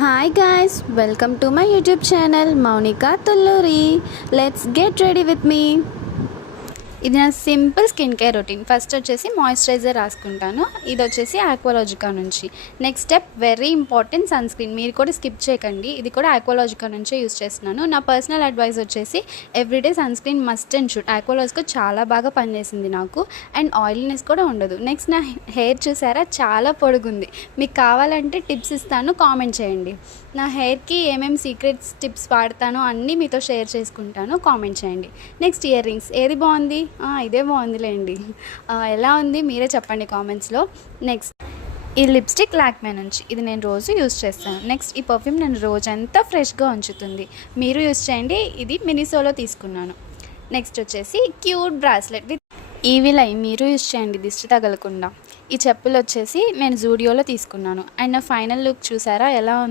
Hi guys, welcome to my YouTube channel Maunika Tulluri. Let's get ready with me. ఇది నా simple skin care routine. First వచ్చేసి moisturiser రాసుకుంటాను. ఇది వచ్చేసి Aqualogica నుంచి. Next step very important sunscreen. మీరు కూడా స్కిప్ చేయకండి. ఇది కూడా ఆక్వాలాజికా నుంచే యూస్ చేస్తున్నాను. నా పర్సనల్ అడ్వైస్ వచ్చేసి everyday sunscreen must and should. Aqualogica చాలా బాగా పనిచేసింది నాకు, అండ్ ఆయిల్నెస్ కూడా ఉండదు. నెక్స్ట్ నా హెయిర్ చూసారా, చాలా పొడుగుంది. మీకు కావాలంటే టిప్స్ ఇస్తాను, కామెంట్ చేయండి. నా హెయిర్కి ఏమేమి సీక్రెట్స్ టిప్స్ వాడతానో అన్నీ మీతో షేర్ చేసుకుంటాను, కామెంట్ చేయండి. నెక్స్ట్ ఇయర్ రింగ్స్ ఏది బాగుంది? ఇదే బాగుందిలేండి. ఎలా ఉంది మీరే చెప్పండి కామెంట్స్లో. నెక్స్ట్ ఈ లిప్స్టిక్ లాక్మే నుంచి. ఇది నేను రోజు యూస్ చేస్తాను. నెక్స్ట్ ఈ పర్ఫ్యూమ్ నేను రోజంతా ఫ్రెష్గా ఉంచుతుంది. మీరు యూస్ చేయండి. ఇది మినిసోలో తీసుకున్నాను. నెక్స్ట్ వచ్చేసి cute bracelet with evil eye. మీరు యూస్ చేయండి దిష్టి తగలకుండా. ఈ చెప్పులు వచ్చేసి నేను జూడియోలో తీసుకున్నాను. అండ్ నా ఫైనల్ లుక్ చూసారా ఎలా ఉంది?